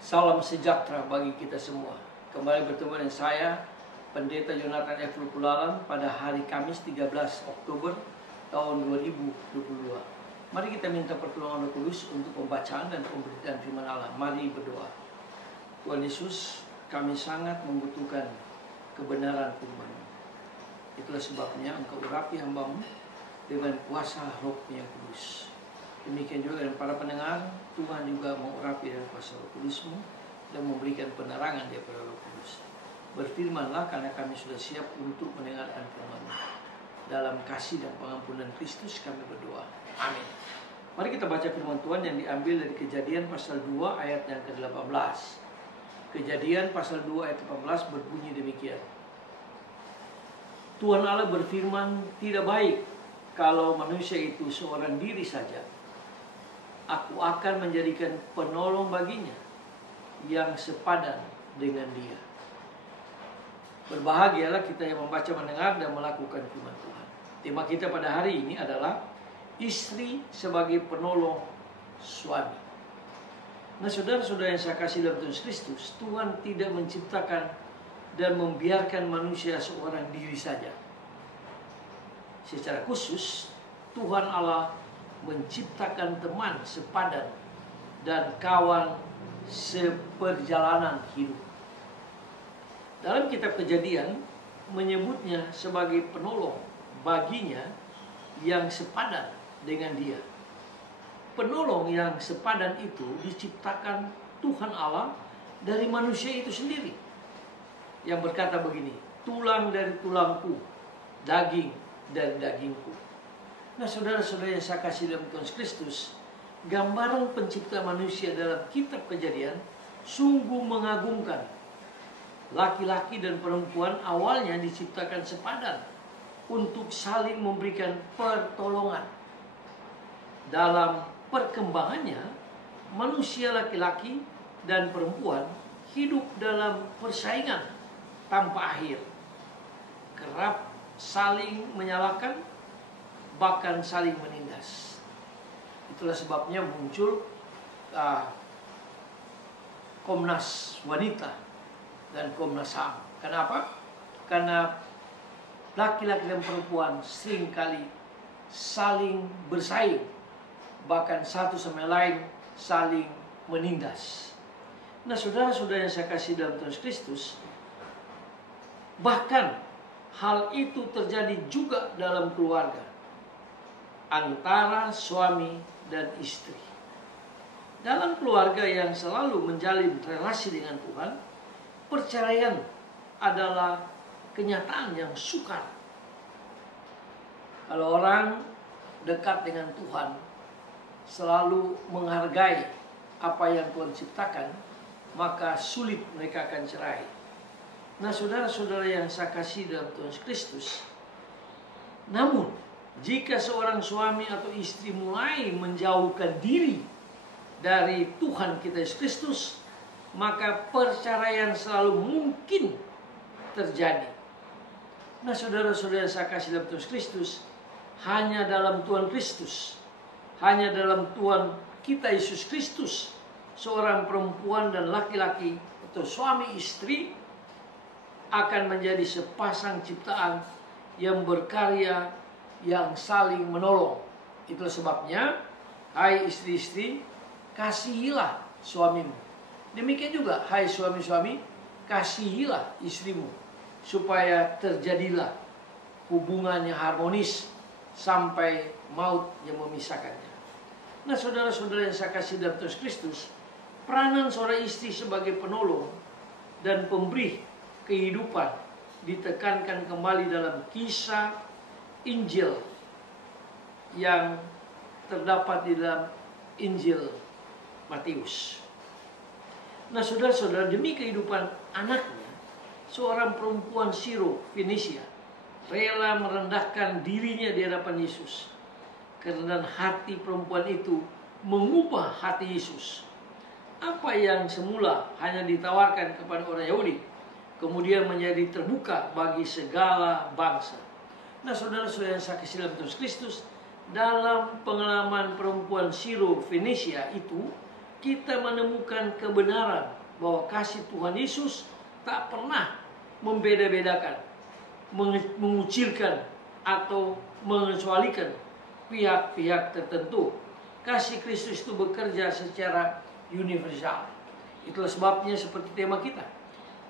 Salam sejahtera bagi kita semua. Kembali bertemu dengan saya, Pendeta Yonatan F. Lupulalan pada hari Kamis 13 Oktober tahun 2022. Mari kita minta pertolongan Roh Kudus untuk pembacaan dan pemberitaan firman Allah. Mari berdoa. Tuhan Yesus, kami sangat membutuhkan kebenaran firman. Itulah sebabnya Engkau urapi hamba-Mu dengan kuasa Roh-Mu yang kudus. Demikian juga dengan para pendengar, Tuhan juga mengurapi dengan kuasa Roh Kudus-Mu dan memberikan penerangan daripada Roh Kudus. Berfirmanlah karena kami sudah siap untuk mendengarkan firman-Mu. Dalam kasih dan pengampunan Kristus kami berdoa. Amin. Mari kita baca firman Tuhan yang diambil dari Kejadian pasal 2 ayat yang ke-18. Kejadian pasal 2 ayat 18 berbunyi demikian. Tuhan Allah berfirman, tidak baik kalau manusia itu seorang diri saja. Aku akan menjadikan penolong baginya yang sepadan dengan dia. Berbahagialah kita yang membaca, mendengar, dan melakukan firman Tuhan. Tema kita pada hari ini adalah istri sebagai penolong suami. Nah, saudara-saudara yang saya kasih dalam Tuhan Kristus, Tuhan tidak menciptakan dan membiarkan manusia seorang diri saja. Secara khusus, Tuhan Allah menciptakan teman sepadan dan kawan seperjalanan hidup. Dalam kitab Kejadian menyebutnya sebagai penolong baginya yang sepadan dengan dia. Penolong yang sepadan itu diciptakan Tuhan Allah dari manusia itu sendiri, yang berkata begini, tulang dari tulangku, daging dari dagingku. Nah, saudara-saudara yang saya kasih dalam Tuhan Kristus, gambaran pencipta manusia dalam kitab Kejadian sungguh mengagumkan. Laki-laki dan perempuan awalnya diciptakan sepadan untuk saling memberikan pertolongan. Dalam perkembangannya, manusia laki-laki dan perempuan hidup dalam persaingan tanpa akhir, kerap saling menyalahkan, bahkan saling menindas. Itulah sebabnya muncul Komnas Wanita dan Komnas HAM. Kenapa? Karena laki-laki dan perempuan seringkali saling bersaing, bahkan satu sama lain saling menindas. Nah, saudara-saudara yang saya kasih dalam Tuhan Kristus, bahkan hal itu terjadi juga dalam keluarga antara suami dan istri. Dalam keluarga yang selalu menjalin relasi dengan Tuhan, perceraian adalah kenyataan yang sukar. Kalau orang dekat dengan Tuhan, selalu menghargai apa yang Tuhan ciptakan, maka sulit mereka akan cerai. Nah, saudara-saudara yang saya kasih dalam Tuhan Kristus, namun jika seorang suami atau istri mulai menjauhkan diri dari Tuhan kita Yesus Kristus, maka perceraian selalu mungkin terjadi. Nah, saudara-saudara yang saya kasih dalam Tuhan Kristus, hanya dalam Tuhan Kristus, hanya dalam Tuhan kita Yesus Kristus, seorang perempuan dan laki-laki atau suami istri akan menjadi sepasang ciptaan yang berkarya, yang saling menolong. Itulah sebabnya, hai istri-istri, kasihilah suamimu. Demikian juga, hai suami-suami, kasihilah istrimu, supaya terjadilah hubungan yang harmonis sampai maut yang memisahkannya. Nah, saudara-saudara yang saya kasih dalam Tuhan Kristus, peranan seorang istri sebagai penolong dan pemberi kehidupan ditekankan kembali dalam kisah Injil yang terdapat di dalam Injil Matius. Nah, saudara-saudara, demi kehidupan anaknya, seorang perempuan Siro Fenisia rela merendahkan dirinya di hadapan Yesus. Karena hati perempuan itu mengubah hati Yesus. Apa yang semula hanya ditawarkan kepada orang Yahudi, kemudian menjadi terbuka bagi segala bangsa. Nah, saudara-saudara yang saya kasih dalam Tuhan Kristus, dalam pengalaman perempuan Siro Fenisia itu, kita menemukan kebenaran bahwa kasih Tuhan Yesus tak pernah membeda-bedakan, mengucilkan atau mengecualikan pihak-pihak tertentu. Kasih Kristus itu bekerja secara universal. Itulah sebabnya seperti tema kita,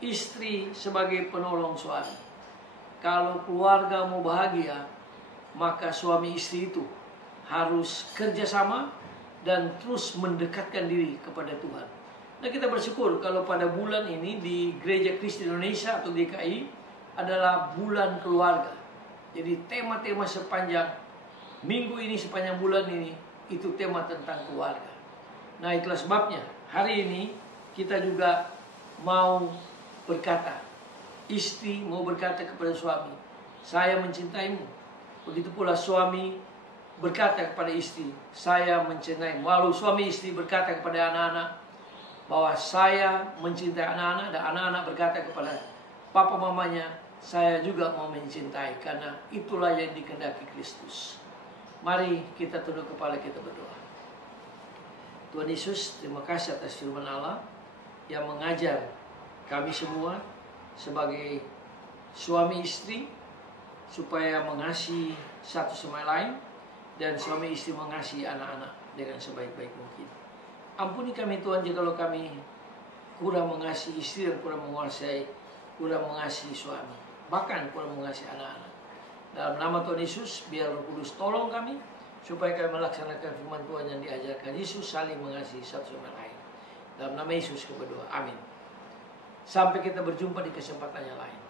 istri sebagai penolong suami. Kalau keluarga mau bahagia, maka suami istri itu harus kerjasama dan terus mendekatkan diri kepada Tuhan. Nah, kita bersyukur kalau pada bulan ini di Gereja Kristen Indonesia atau GKI adalah bulan keluarga. Jadi tema-tema sepanjang minggu ini, sepanjang bulan ini, itu tema tentang keluarga. Nah, itulah sebabnya hari ini kita juga mau berkata, istri mau berkata kepada suami, saya mencintaimu. Begitu pula suami berkata kepada istri, saya mencintaimu. Lalu suami istri berkata kepada anak-anak bahwa saya mencintai anak-anak, dan anak-anak berkata kepada papa mamanya, saya juga mau mencintai, karena itulah yang dikehendaki Kristus. Mari kita tunduk kepala, kita berdoa. Tuhan Yesus, terima kasih atas firman Allah yang mengajar kami semua sebagai suami istri supaya mengasihi satu sama lain, dan suami istri mengasihi anak-anak dengan sebaik-baik mungkin. Ampuni kami Tuhan jikalau kami kurang mengasihi istri dan kurang mengasihi suami, bahkan kurang mengasihi anak-anak. Dalam nama Tuhan Yesus, biar Roh Kudus tolong kami supaya kami melaksanakan firman Tuhan yang diajarkan Yesus, saling mengasihi satu sama lain. Dalam nama Yesus kami berdoa, amin. Sampai kita berjumpa di kesempatan yang lain.